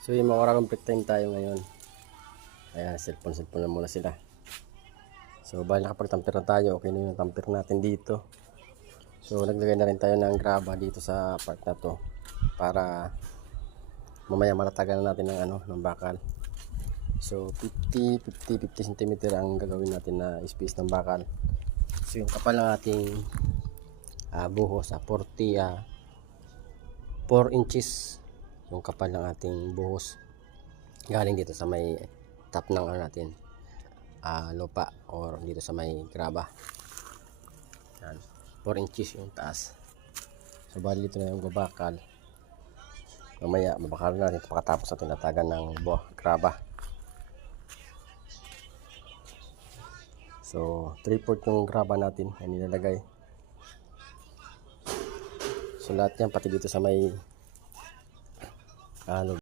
So yung mga oras break time tayo ngayon. Ayan, cellphone na muna sila. So bali nakapag-tamper na tayo. Okay na yung tamper natin dito. So naglagay na rin tayo ng graba dito sa part na to para mamaya maratagan na natin ng bakal. So 50 cm ang gagawin natin na space ng bakal. So yung kapal ng ating buhos 4 inches yung kapal ng ating buhos galing dito sa may top ng natin lupa or dito sa may graba. Yan, 4 inches yung taas. So bali dito na yung babakal. Mamaya babakal natin ito pagkatapos natin natagan ng graba. So 3/4 yung graba natin na nilalagay. So lahat yan pati dito sa may